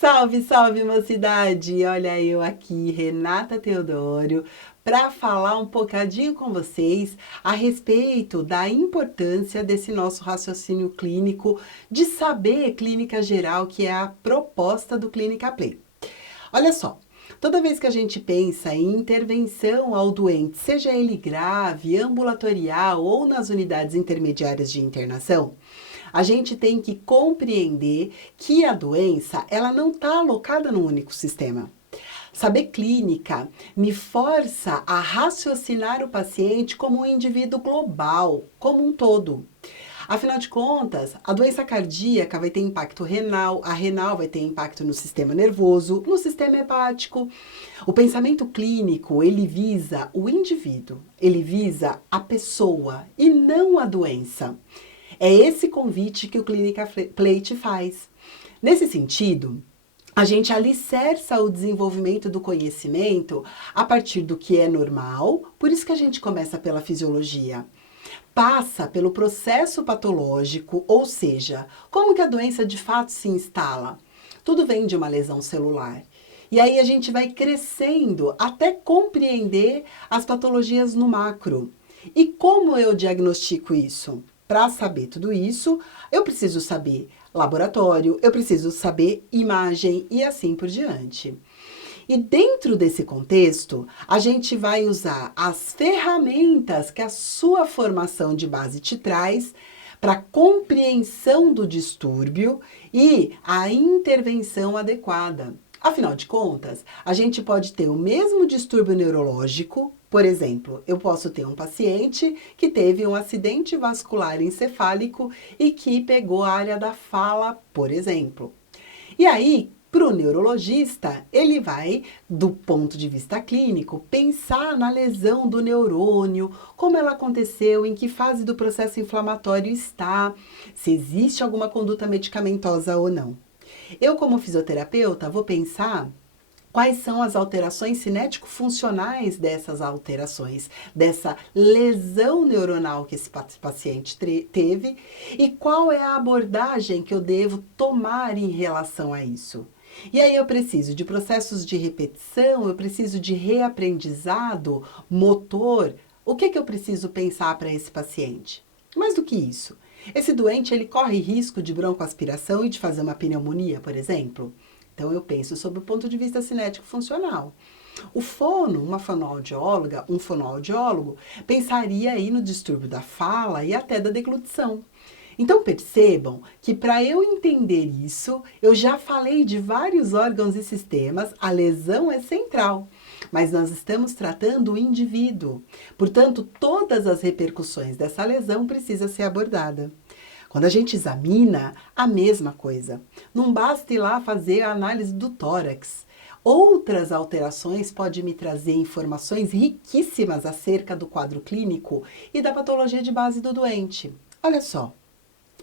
Salve, salve, mocidade! Olha eu aqui, Renata Teodório, para falar um bocadinho com vocês a respeito da importância desse nosso raciocínio clínico, de saber clínica geral, que é a proposta do Clínica Play. Olha só, toda vez que a gente pensa em intervenção ao doente, seja ele grave, ambulatorial ou nas unidades intermediárias de internação, a gente tem que compreender que a doença, ela não está alocada num único sistema. Saber clínica me força a raciocinar o paciente como um indivíduo global, como um todo. Afinal de contas, a doença cardíaca vai ter impacto renal, a renal vai ter impacto no sistema nervoso, no sistema hepático. O pensamento clínico, ele visa o indivíduo, ele visa a pessoa e não a doença. É esse convite que o Clínica Play te faz. Nesse sentido, a gente alicerça o desenvolvimento do conhecimento a partir do que é normal, por isso que a gente começa pela fisiologia. Passa pelo processo patológico, ou seja, como que a doença de fato se instala. Tudo vem de uma lesão celular. E aí a gente vai crescendo até compreender as patologias no macro. E como eu diagnostico isso? Para saber tudo isso, eu preciso saber laboratório, eu preciso saber imagem e assim por diante. E dentro desse contexto, a gente vai usar as ferramentas que a sua formação de base te traz para compreensão do distúrbio e a intervenção adequada. Afinal de contas, a gente pode ter o mesmo distúrbio neurológico, por exemplo, eu posso ter um paciente que teve um acidente vascular encefálico e que pegou a área da fala, por exemplo. E aí, para o neurologista, ele vai, do ponto de vista clínico, pensar na lesão do neurônio, como ela aconteceu, em que fase do processo inflamatório está, se existe alguma conduta medicamentosa ou não. Eu, como fisioterapeuta, vou pensar quais são as alterações cinético-funcionais dessas alterações, dessa lesão neuronal que esse paciente teve e qual é a abordagem que eu devo tomar em relação a isso. E aí eu preciso de processos de repetição, eu preciso de reaprendizado motor. O que eu preciso pensar para esse paciente? Mais do que isso, esse doente ele corre risco de broncoaspiração e de fazer uma pneumonia, por exemplo? Então eu penso sob o ponto de vista cinético funcional. O fono, uma fonoaudióloga, um fonoaudiólogo, pensaria aí no distúrbio da fala e até da deglutição. Então percebam que para eu entender isso, eu já falei de vários órgãos e sistemas, a lesão é central, mas nós estamos tratando o indivíduo. Portanto, todas as repercussões dessa lesão precisam ser abordadas. Quando a gente examina, a mesma coisa. Não basta ir lá fazer a análise do tórax. Outras alterações podem me trazer informações riquíssimas acerca do quadro clínico e da patologia de base do doente. Olha só,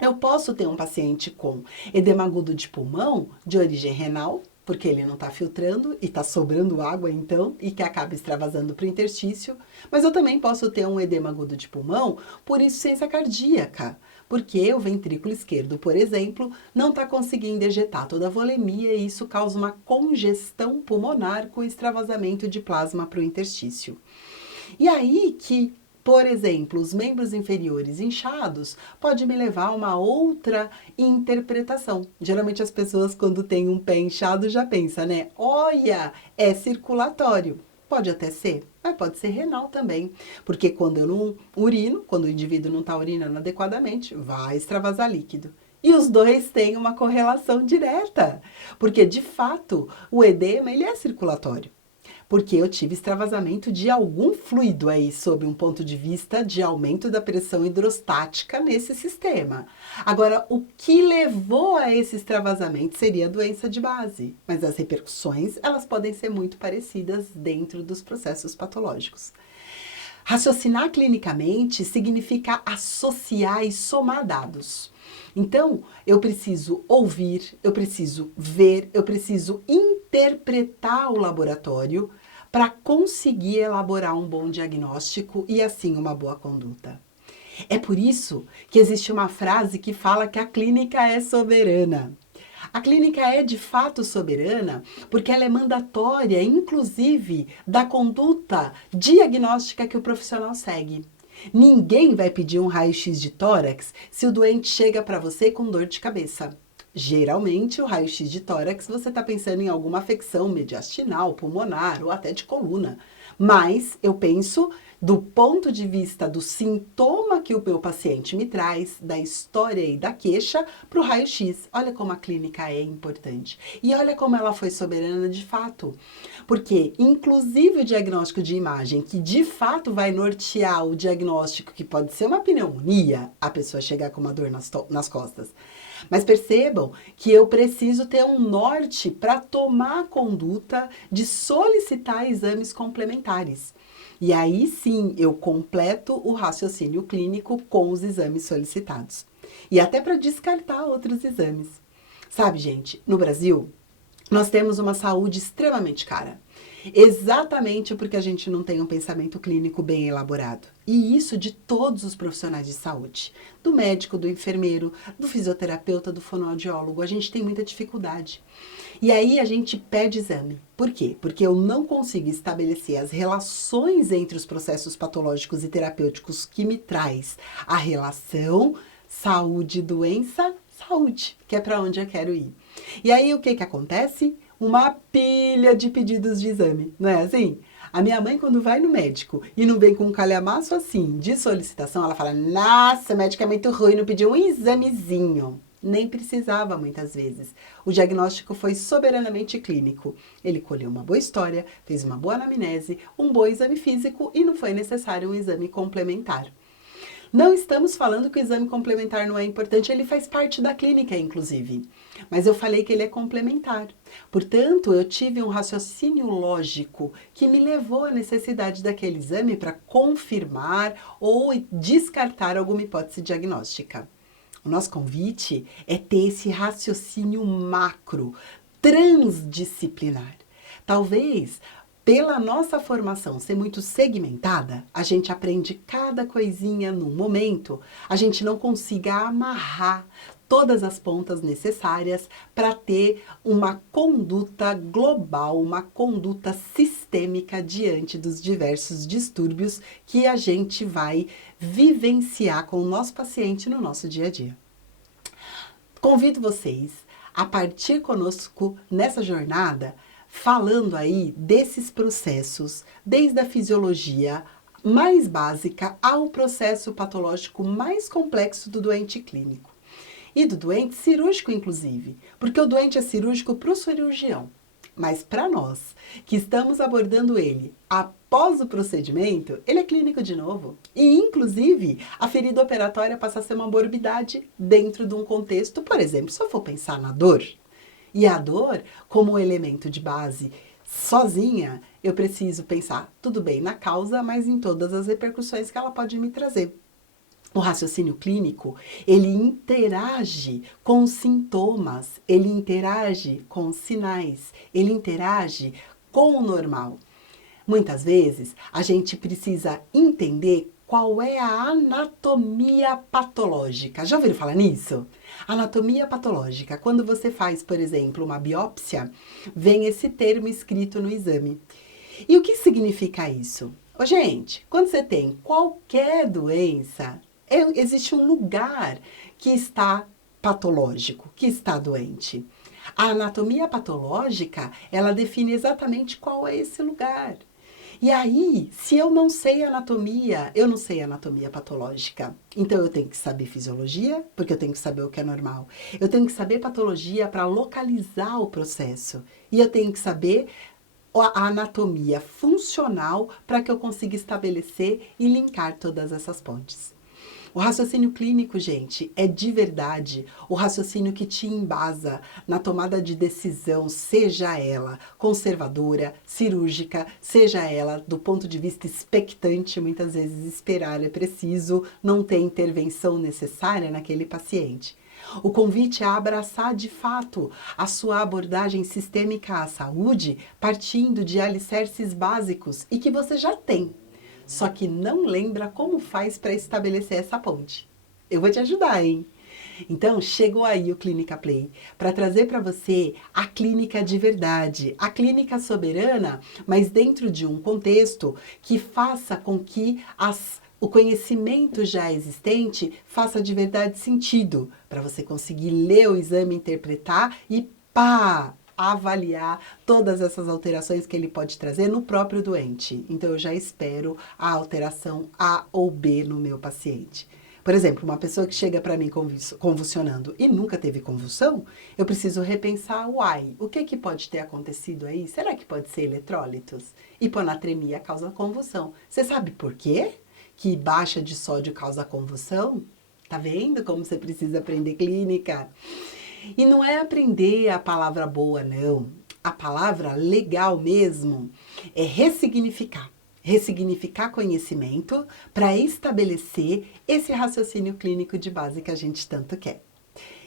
eu posso ter um paciente com edema agudo de pulmão de origem renal, porque ele não está filtrando e está sobrando água então, e que acaba extravasando para o interstício, mas eu também posso ter um edema agudo de pulmão por insuficiência cardíaca, porque o ventrículo esquerdo, por exemplo, não está conseguindo ejetar toda a volemia e isso causa uma congestão pulmonar com extravasamento de plasma para o interstício. E aí que, por exemplo, os membros inferiores inchados pode me levar a uma outra interpretação. Geralmente as pessoas quando têm um pé inchado já pensam, né? Olha, é circulatório. Pode até ser, mas pode ser renal também. Porque quando eu não urino, quando o indivíduo não está urinando adequadamente, vai extravasar líquido. E os dois têm uma correlação direta. Porque, de fato, o edema ele é circulatório. Porque eu tive extravasamento de algum fluido aí, sob um ponto de vista de aumento da pressão hidrostática nesse sistema. Agora, o que levou a esse extravasamento seria a doença de base, mas as repercussões, elas podem ser muito parecidas dentro dos processos patológicos. Raciocinar clinicamente significa associar e somar dados. Então, eu preciso ouvir, eu preciso ver, eu preciso interpretar o laboratório para conseguir elaborar um bom diagnóstico e assim uma boa conduta. É por isso que existe uma frase que fala que a clínica é soberana. A clínica é de fato soberana porque ela é mandatória, inclusive, da conduta diagnóstica que o profissional segue. Ninguém vai pedir um raio-x de tórax se o doente chega para você com dor de cabeça. Geralmente, o raio-x de tórax você está pensando em alguma afecção mediastinal, pulmonar ou até de coluna. Mas eu penso do ponto de vista do sintoma que o meu paciente me traz, da história e da queixa, para o raio-x. Olha como a clínica é importante. E olha como ela foi soberana de fato. Porque, inclusive, o diagnóstico de imagem, que de fato vai nortear o diagnóstico, que pode ser uma pneumonia, a pessoa chegar com uma dor nas costas. Mas percebam que eu preciso ter um norte para tomar a conduta de solicitar exames complementares. E aí sim eu completo o raciocínio clínico com os exames solicitados. E até para descartar outros exames. Sabe, gente, no Brasil, nós temos uma saúde extremamente cara. Exatamente porque a gente não tem um pensamento clínico bem elaborado. E isso de todos os profissionais de saúde. Do médico, do enfermeiro, do fisioterapeuta, do fonoaudiólogo. A gente tem muita dificuldade. E aí a gente pede exame. Por quê? Porque eu não consigo estabelecer as relações entre os processos patológicos e terapêuticos que me traz a relação saúde-doença, saúde, que é para onde eu quero ir. E aí o que acontece? Uma pilha de pedidos de exame, não é assim? A minha mãe, quando vai no médico e não vem com um calhamaço assim de solicitação, ela fala, nossa, o médico é muito ruim, não pediu um examezinho. Nem precisava muitas vezes. O diagnóstico foi soberanamente clínico. Ele colheu uma boa história, fez uma boa anamnese, um bom exame físico e não foi necessário um exame complementar. Não estamos falando que o exame complementar não é importante, ele faz parte da clínica, inclusive. Mas eu falei que ele é complementar. Portanto, eu tive um raciocínio lógico que me levou à necessidade daquele exame para confirmar ou descartar alguma hipótese diagnóstica. O nosso convite é ter esse raciocínio macro, transdisciplinar. Talvez pela nossa formação ser muito segmentada, a gente aprende cada coisinha num momento, a gente não consiga amarrar todas as pontas necessárias para ter uma conduta global, uma conduta sistêmica diante dos diversos distúrbios que a gente vai vivenciar com o nosso paciente no nosso dia a dia. Convido vocês a partir conosco nessa jornada, falando aí desses processos, desde a fisiologia mais básica ao processo patológico mais complexo do doente clínico. E do doente cirúrgico, inclusive, porque o doente é cirúrgico para o cirurgião. Mas para nós, que estamos abordando ele após o procedimento, ele é clínico de novo. E, inclusive, a ferida operatória passa a ser uma morbidade dentro de um contexto, por exemplo, se eu for pensar na dor. E a dor, como elemento de base sozinha, eu preciso pensar, tudo bem, na causa, mas em todas as repercussões que ela pode me trazer. O raciocínio clínico, ele interage com os sintomas, ele interage com os sinais, ele interage com o normal. Muitas vezes, a gente precisa entender qual é a anatomia patológica. Já ouviram falar nisso? Anatomia patológica. Quando você faz, por exemplo, uma biópsia, vem esse termo escrito no exame. E o que significa isso? Ô, gente, quando você tem qualquer doença, existe um lugar que está patológico, que está doente. A anatomia patológica, ela define exatamente qual é esse lugar. E aí, se eu não sei anatomia, eu não sei anatomia patológica. Então, eu tenho que saber fisiologia, porque eu tenho que saber o que é normal. Eu tenho que saber patologia para localizar o processo. E eu tenho que saber a anatomia funcional para que eu consiga estabelecer e linkar todas essas pontes. O raciocínio clínico, gente, é de verdade o raciocínio que te embasa na tomada de decisão, seja ela conservadora, cirúrgica, seja ela do ponto de vista expectante, muitas vezes esperar é preciso, não tem intervenção necessária naquele paciente. O convite é a abraçar de fato a sua abordagem sistêmica à saúde, partindo de alicerces básicos e que você já tem. Só que não lembra como faz para estabelecer essa ponte. Eu vou te ajudar, hein? Então, chegou aí o Clínica Play para trazer para você a clínica de verdade, a clínica soberana, mas dentro de um contexto que faça com que o conhecimento já existente faça de verdade sentido, para você conseguir ler o exame, interpretar e pá! Avaliar todas essas alterações que ele pode trazer no próprio doente. Então, eu já espero a alteração A ou B no meu paciente. Por exemplo, uma pessoa que chega para mim convulsionando e nunca teve convulsão, eu preciso repensar, uai, o que pode ter acontecido aí? Será que pode ser eletrólitos? Hiponatremia causa convulsão. Você sabe por quê que baixa de sódio causa convulsão? Tá vendo como você precisa aprender clínica? E não é aprender a palavra boa, não. A palavra legal mesmo é ressignificar. Ressignificar conhecimento para estabelecer esse raciocínio clínico de base que a gente tanto quer.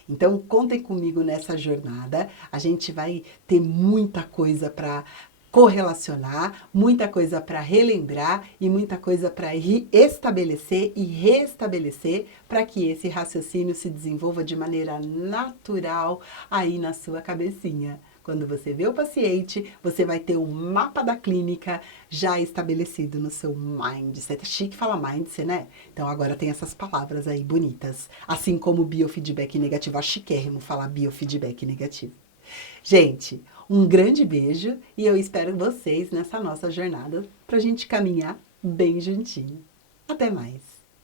Então, contem comigo nessa jornada. A gente vai ter muita coisa para correlacionar, muita coisa para relembrar e muita coisa para estabelecer e restabelecer para que esse raciocínio se desenvolva de maneira natural aí na sua cabecinha. Quando você vê o paciente, você vai ter um mapa da clínica já estabelecido no seu mindset. É chique falar mindset, né? Então agora tem essas palavras aí bonitas. Assim como biofeedback negativo. É chiquérrimo falar biofeedback negativo. Gente, um grande beijo e eu espero vocês nessa nossa jornada pra gente caminhar bem juntinho. Até mais!